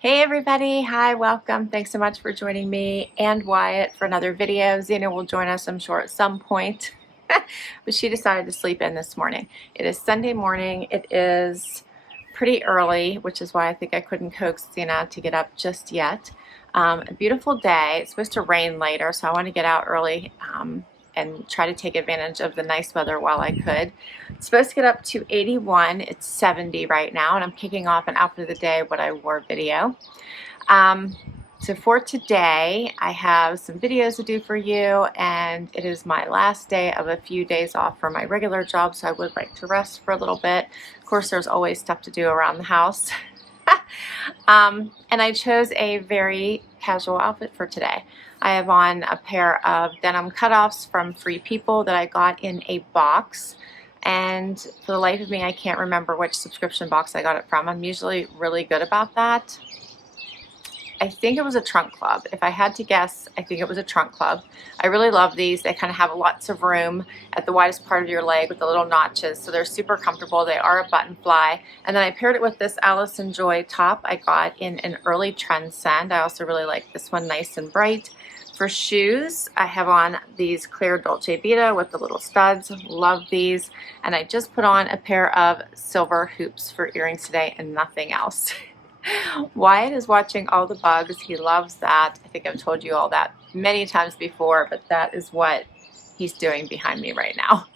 Hey everybody, hi, welcome. Thanks so much for joining me and Wyatt for another video. Zena will join us, I'm sure, at some point, but she decided to sleep in this morning. It is Sunday morning. It is pretty early, which is why I think I couldn't coax Zena to get up just yet. A beautiful day. It's supposed to rain later, so I want to get out early and try to take advantage of the nice weather while I could. It's supposed to get up to 81. It's 70 right now, and I'm kicking off an outfit of the day what I wore video. So for today, I have some videos to do for you, and it is my last day of a few days off from my regular job, so I would like to rest for a little bit. Of course, there's always stuff to do around the house. And I chose a very casual outfit for today. I have on a pair of denim cutoffs from Free People that I got in a box, and for the life of me I can't remember which subscription box I got it from. I'm usually really good about that. I think it was a Trunk Club. If I had to guess, I think it was a Trunk Club. I really love these. They kind of have lots of room at the widest part of your leg with the little notches, so they're super comfortable. They are a button fly. And then I paired it with this Allison Joy top I got in an early Trendsend. I also really like this one, nice and bright. For shoes, I have on these clear Dolce Vita with the little studs. Love these. And I just put on a pair of silver hoops for earrings today and nothing else. Wyatt is watching all the bugs. He loves that. I think I've told you all that many times before, but that is what he's doing behind me right now.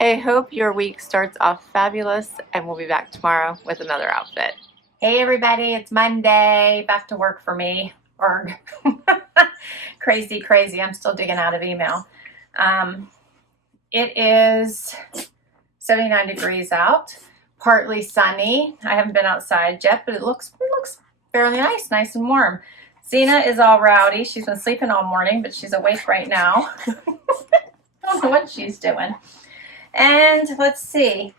I hope your week starts off fabulous, and we'll be back tomorrow with another outfit. Hey everybody, it's Monday. Back to work for me. Org. Crazy, crazy. I'm still digging out of email. It is 79 degrees out. Partly sunny. I haven't been outside yet, but it looks fairly nice and warm. Zena is all rowdy. She's been sleeping all morning, but she's awake right now. Don't know what she's doing. And let's see.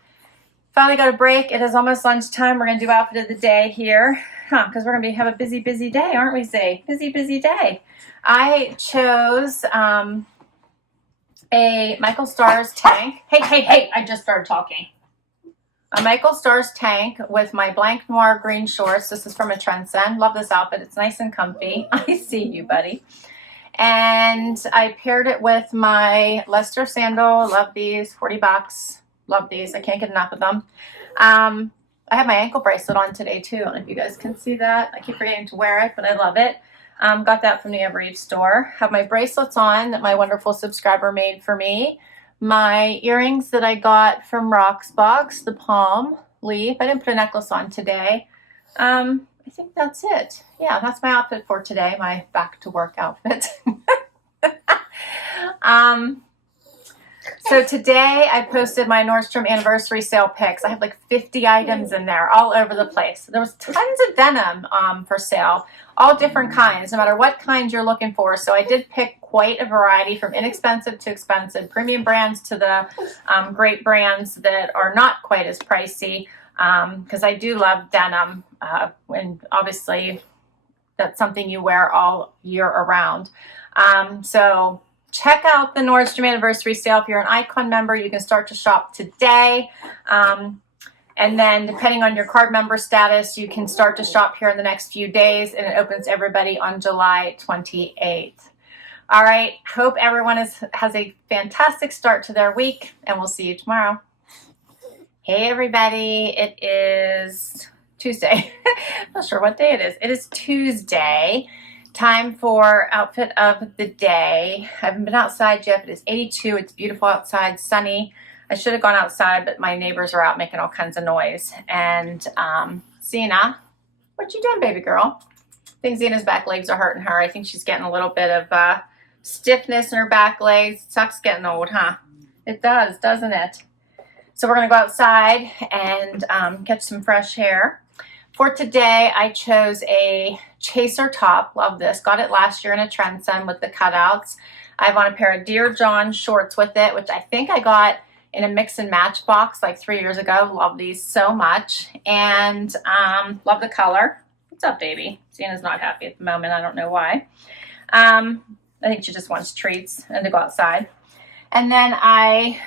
Finally got a break. It is almost lunchtime. We're going to do outfit of the day here, because we're going to have a busy day, aren't we, Zay? Busy day. I chose a Michael Stars tank. Hey, I just started talking. A Michael Stars tank with my Blanc Noir green shorts. This is from a Trendsend. Love this outfit. It's nice and comfy. I see you, buddy. And I paired it with my Leicester sandal. Love these. 40 bucks. Love these. I can't get enough of them. I have my ankle bracelet on today, too. I don't know if you guys can see that. I keep forgetting to wear it, but I love it. Got that from the Ever Eve store. Have my bracelets on that my wonderful subscriber made for me. My earrings that I got from Rocksbox, the palm leaf. I didn't put a necklace on today. I think that's it. Yeah, that's my outfit for today, my back to work outfit. So today I posted my Nordstrom anniversary sale pics. I have like 50 items in there all over the place. There was tons of denim for sale, all different kinds, no matter what kind you're looking for. So I did pick quite a variety, from inexpensive to expensive, premium brands to the great brands that are not quite as pricey, because I do love denim, and obviously that's something you wear all year around. So check out the Nordstrom anniversary sale. If you're an Icon member, you can start to shop today. And then depending on your card member status, you can start to shop here in the next few days, and it opens everybody on July 28th. All right, hope everyone has a fantastic start to their week, and we'll see you tomorrow. Hey everybody, it is Tuesday. Not sure what day it is. It is Tuesday. Time for outfit of the day. I haven't been outside yet. It is 82. It's beautiful outside, sunny. I should have gone outside, but my neighbors are out making all kinds of noise. And Zena, what you doing, baby girl? I think Zena's back legs are hurting her. I think she's getting a little bit of stiffness in her back legs. It sucks getting old, huh? It does, doesn't it? So we're going to go outside and catch some fresh air. For today, I chose a chaser top. Love this. Got it last year in a Trendsend with the cutouts. I have on a pair of Dear John shorts with it, which I think I got in a mix and match box like 3 years ago. Love these so much. And love the color. What's up, baby? Zena's not happy at the moment. I don't know why. I think she just wants treats and to go outside. And then I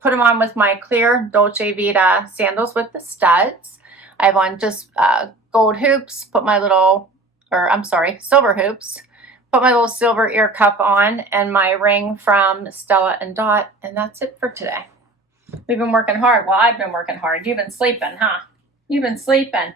put them on with my clear Dolce Vita sandals with the studs. I have on just gold hoops, put my little, or I'm sorry, silver hoops, put my little silver ear cuff on, and my ring from Stella Dot, and that's it for today. We've been working hard. Well, I've been working hard. You've been sleeping, huh? You've been sleeping.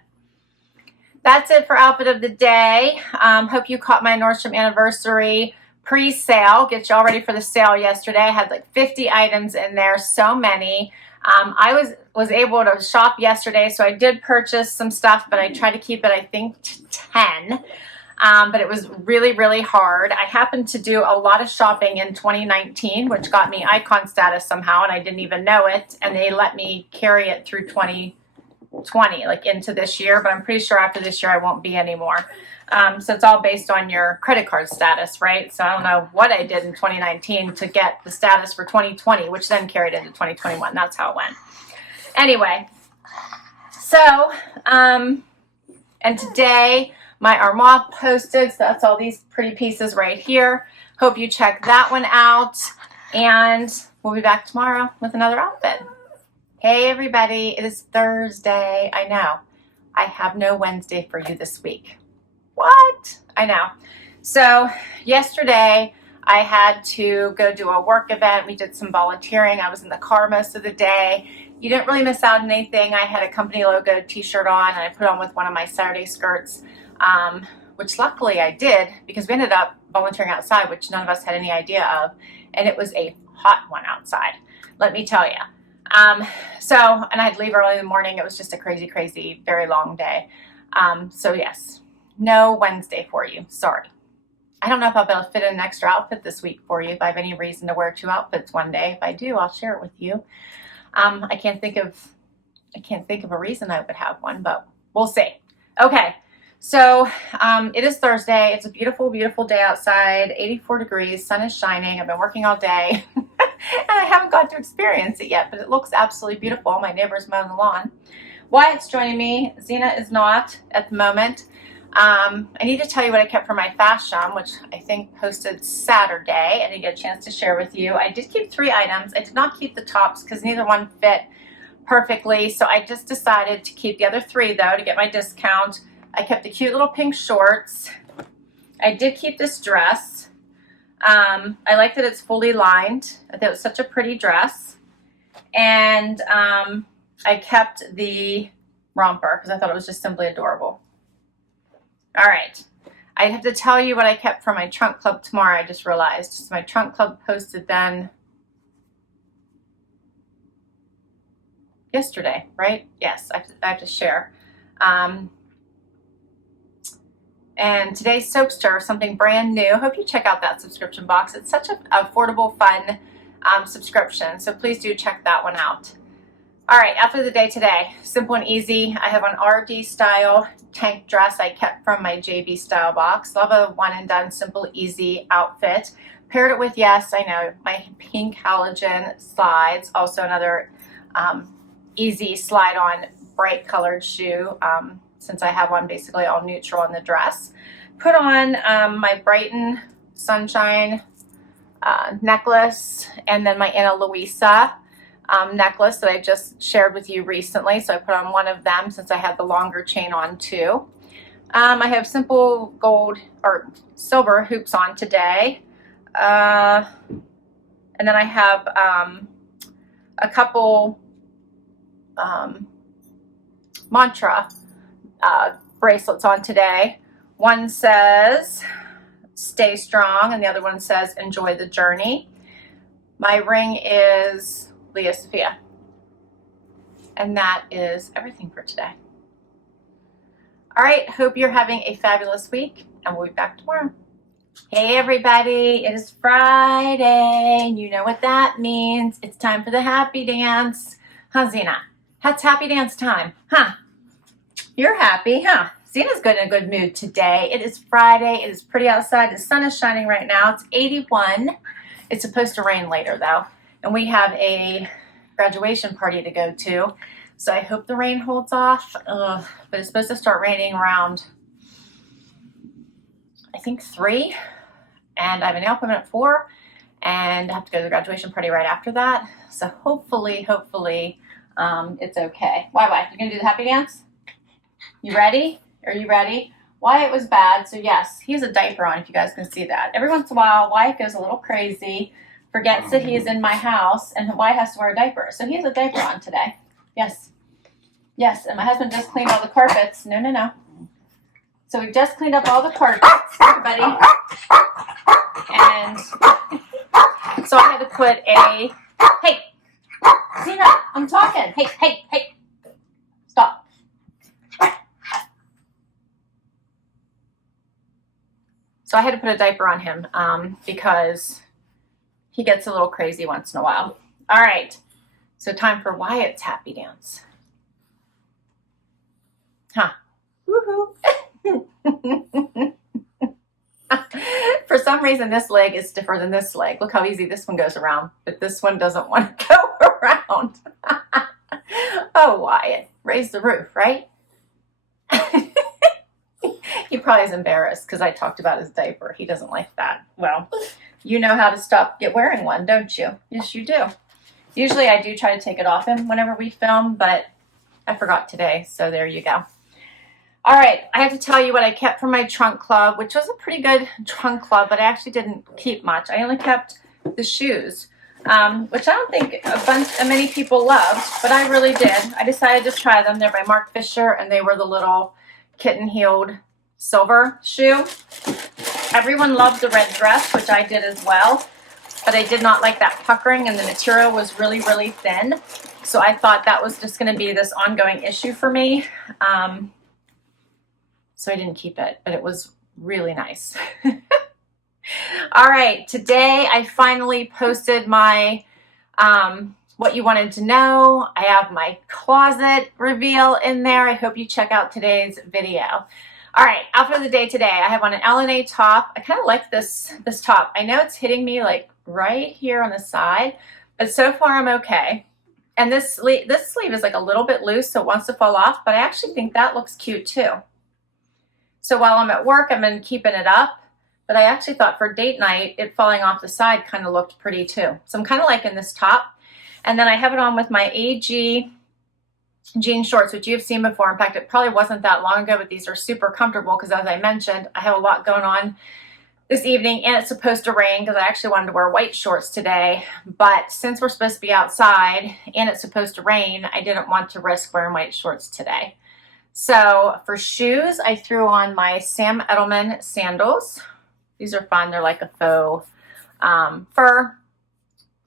That's it for outfit of the day. Hope you caught my Nordstrom anniversary pre-sale. Get you all ready for the sale yesterday. I had like 50 items in there, so many. I was able to shop yesterday, so I did purchase some stuff, but I tried to keep it, I think, to 10. But it was really, really hard. I happened to do a lot of shopping in 2019, which got me icon status somehow, and I didn't even know it. And they let me carry it through 2020, like into this year. But I'm pretty sure after this year I won't be anymore. So it's all based on your credit card status, right? So I don't know what I did in 2019 to get the status for 2020, which then carried into 2021. That's how it went. Anyway, so, and today my armoire posted, so that's all these pretty pieces right here. Hope you check that one out, and we'll be back tomorrow with another outfit. Hey everybody, it is Thursday. I know, I have no Wednesday for you this week. What? I know. So yesterday I had to go do a work event. We did some volunteering. I was in the car most of the day. You didn't really miss out on anything. I had a company logo t-shirt on, and I put on with one of my Saturday skirts, which luckily I did because we ended up volunteering outside, which none of us had any idea of. And it was a hot one outside, let me tell you. And I had to leave early in the morning. It was just a crazy, crazy, very long day. So yes. No Wednesday for you. Sorry. I don't know if I'll be able to fit in an extra outfit this week for you. If I have any reason to wear 2 outfits one day, if I do, I'll share it with you. I can't think of a reason I would have one, but we'll see. Okay. So, it is Thursday. It's a beautiful, beautiful day outside. 84 degrees. Sun is shining. I've been working all day and I haven't got to experience it yet, but it looks absolutely beautiful. My neighbor's mowing the lawn. Wyatt's joining me. Zena is not at the moment. I need to tell you what I kept for my fashion, which I think posted Saturday. I didn't get a chance to share with you. I did keep 3 items. I did not keep the tops because neither one fit perfectly. So I just decided to keep the other 3 though to get my discount. I kept the cute little pink shorts. I did keep this dress. I like that it's fully lined. I thought it was such a pretty dress. And I kept the romper because I thought it was just simply adorable. All right, I have to tell you what I kept for my trunk club tomorrow. I just realized. So my trunk club posted then yesterday, right? Yes, I have to share. And today's soap stir, something brand new. Hope you check out that subscription box. It's such an affordable, fun subscription. So please do check that one out. All right, outfit of the day today, simple and easy. I have an RD style tank dress I kept from my JB Stylebox. Love a one and done, simple, easy outfit. Paired it with, yes, I know, my pink Halogen slides. Also another easy slide on bright colored shoe since I have one basically all neutral in the dress. Put on my Brighton Sunshine necklace, and then my Anna Luisa necklace that I just shared with you recently. So I put on one of them since I had the longer chain on too. I have simple gold or silver hoops on today. And then I have a couple mantra bracelets on today. One says stay strong and the other one says enjoy the journey. My ring is Leah Sophia. And that is everything for today. All right, hope you're having a fabulous week, and we'll be back tomorrow. Hey everybody, it is Friday, and you know what that means. It's time for the happy dance. Huh, Zena? It's happy dance time, huh? You're happy, huh? Zena's good in a good mood today. It is Friday, it is pretty outside. The sun is shining right now. It's 81. It's supposed to rain later though. And we have a graduation party to go to. So I hope the rain holds off. But it's supposed to start raining around, I think 3. And I have a nail appointment at 4. And I have to go to the graduation party right after that. So hopefully, it's okay. Why? You gonna do the happy dance? You ready? Are you ready? Wyatt was bad, so yes, he has a diaper on, if you guys can see that. Every once in a while, Wyatt goes a little crazy, forgets that he is in my house, and Wyatt has to wear a diaper. So he has a diaper on today. Yes. Yes, and my husband just cleaned all the carpets. No, no, no. So we just cleaned up all the carpets, everybody. And so I had to put a, hey, Zena, I'm talking. Hey, hey, hey. Stop. So I had to put a diaper on him because he gets a little crazy once in a while. All right. So time for Wyatt's happy dance. Huh. Woohoo. For some reason, this leg is stiffer than this leg. Look how easy this one goes around, but this one doesn't want to go around. Oh, Wyatt, raise the roof, right? He probably is embarrassed because I talked about his diaper. He doesn't like that. Well, you know how to stop wearing one, don't you? Yes, you do. Usually I do try to take it off him whenever we film, but I forgot today, so there you go. All right, I have to tell you what I kept from my trunk club, which was a pretty good trunk club, but I actually didn't keep much. I only kept the shoes, which I don't think many people loved, but I really did. I decided to try them. They're by Mark Fisher, and they were the little kitten-heeled silver shoe. Everyone loved the red dress, which I did as well, but I did not like that puckering, and the material was really, really thin. So I thought that was just going to be this ongoing issue for me. So I didn't keep it, but it was really nice. All right, today I finally posted my what you wanted to know. I have my closet reveal in there. I hope you check out today's video. All right, outfit of the day today. I have on an L&A top. I kind of like this top. I know it's hitting me like right here on the side, but so far I'm okay. And this sleeve is like a little bit loose, so it wants to fall off, but I actually think that looks cute too. So while I'm at work, I've been keeping it up, but I actually thought for date night, it falling off the side kind of looked pretty too. So I'm kind of liking this top. And then I have it on with my AG jean shorts, which you've seen before. In fact, it probably wasn't that long ago, but these are super comfortable because, as I mentioned, I have a lot going on this evening, and it's supposed to rain because I actually wanted to wear white shorts today. But since we're supposed to be outside and it's supposed to rain, I didn't want to risk wearing white shorts today. So for shoes, I threw on my Sam Edelman sandals. These are fun. They're like a faux fur,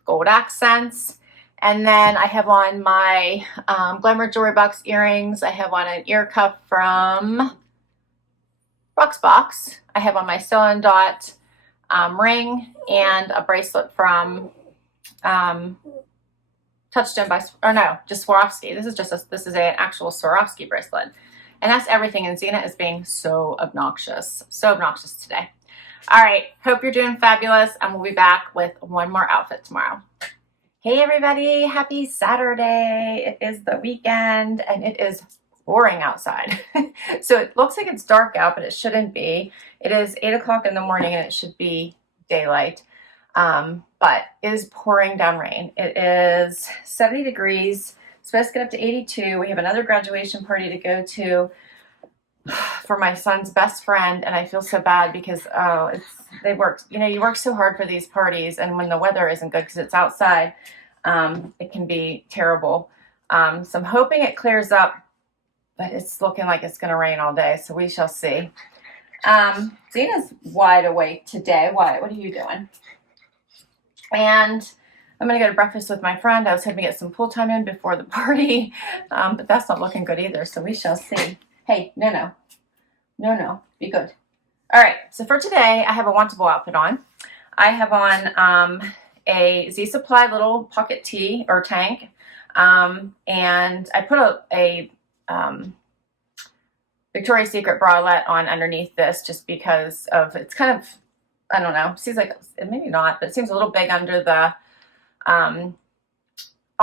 gold accents. And then I have on my Glamour Jewelry Box earrings. I have on an ear cuff from Rocksbox. I have on my Stella Dot ring and a bracelet from Touchstone by, or no, just Swarovski. This is an actual Swarovski bracelet. And that's everything. And Zena is being so obnoxious today. All right, hope you're doing fabulous, and we'll be back with one more outfit tomorrow. Hey everybody, happy Saturday. It is the weekend and it is pouring outside. So it looks like it's dark out, but it shouldn't be. It is 8 o'clock in the morning and it should be daylight. But it is pouring down rain. It is 70 degrees, supposed to get up to 82. We have another graduation party to go to for my son's best friend, and I feel so bad because you work so hard for these parties, and when the weather isn't good because it's outside, it can be terrible. So I'm hoping it clears up, but it's looking like it's going to rain all day, so we shall see. Zena's wide awake today. What are you doing? And I'm going to go to breakfast with my friend. I was hoping to get some pool time in before the party, but that's not looking good either, so we shall see. Hey, no, be good. All right, so for today, I have a Wantable outfit on. I have on a Z Supply little pocket tee or tank, and I put a Victoria's Secret bralette on underneath this just because of, it's kind of, I don't know, seems like, maybe not, but it seems a little big under the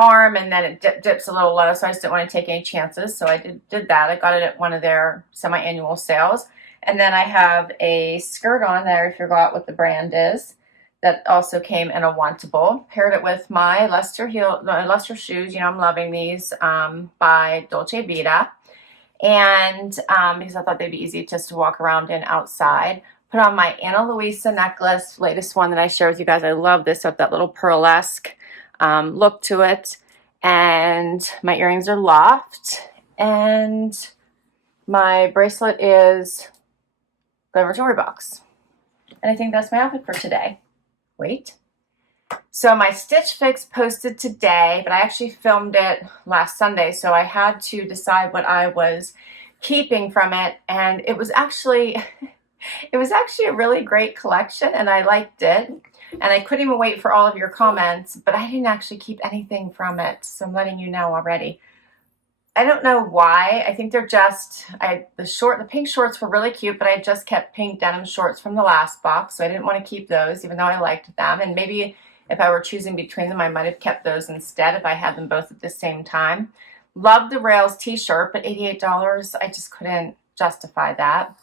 arm, and then it dips a little low, so I just didn't want to take any chances, so I did that. I got it at one of their semi-annual sales. And then I have a skirt on there, I forgot what the brand is, that also came in a Wantable. Paired it with my Luster shoes. You know, I'm loving these, by Dolce Vita. and because I thought they'd be easy just to walk around in outside. Put on my Ana Luisa necklace, latest one that I share with you guys. I love this, with that little pearlesque look to it. And my earrings are Loft, and my bracelet is Glamour Jewelry Box. And I think that's my outfit for today. Wait. So my Stitch Fix posted today, but I actually filmed it last Sunday, so I had to decide what I was keeping from it, and it was actually a really great collection, and I liked it. And I couldn't even wait for all of your comments, but I didn't actually keep anything from it, so I'm letting you know already. I don't know why. I think they're just, the pink shorts were really cute, but I just kept pink denim shorts from the last box, so I didn't want to keep those, even though I liked them. And maybe if I were choosing between them, I might have kept those instead if I had them both at the same time. Love the Rails t-shirt, but $88, I just couldn't justify that.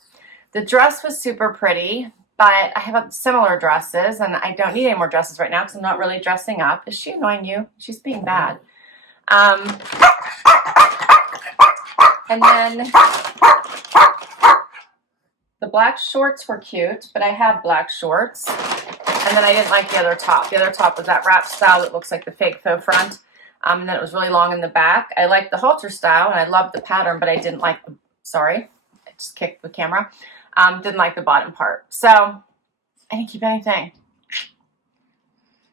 The dress was super pretty, but I have similar dresses, and I don't need any more dresses right now because I'm not really dressing up. Is she annoying you? She's being bad. And then the black shorts were cute, but I had black shorts. And then I didn't like the other top. The other top was that wrap style that looks like the fake faux front. And then it was really long in the back. I liked the halter style, and I loved the pattern, but I didn't like the, sorry, I just kicked the camera. Didn't like the bottom part. So I didn't keep anything.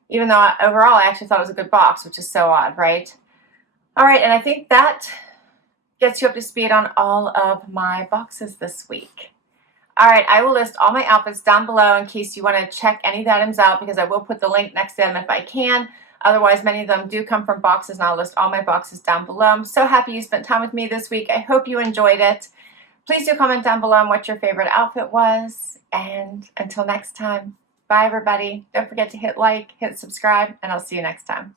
Even though overall I actually thought it was a good box, which is so odd, right? All right, and I think that gets you up to speed on all of my boxes this week. All right, I will list all my outfits down below in case you want to check any of the items out, because I will put the link next to them if I can. Otherwise, many of them do come from boxes, and I'll list all my boxes down below. I'm so happy you spent time with me this week. I hope you enjoyed it. Please do comment down below on what your favorite outfit was. And until next time, bye everybody. Don't forget to hit like, hit subscribe, and I'll see you next time.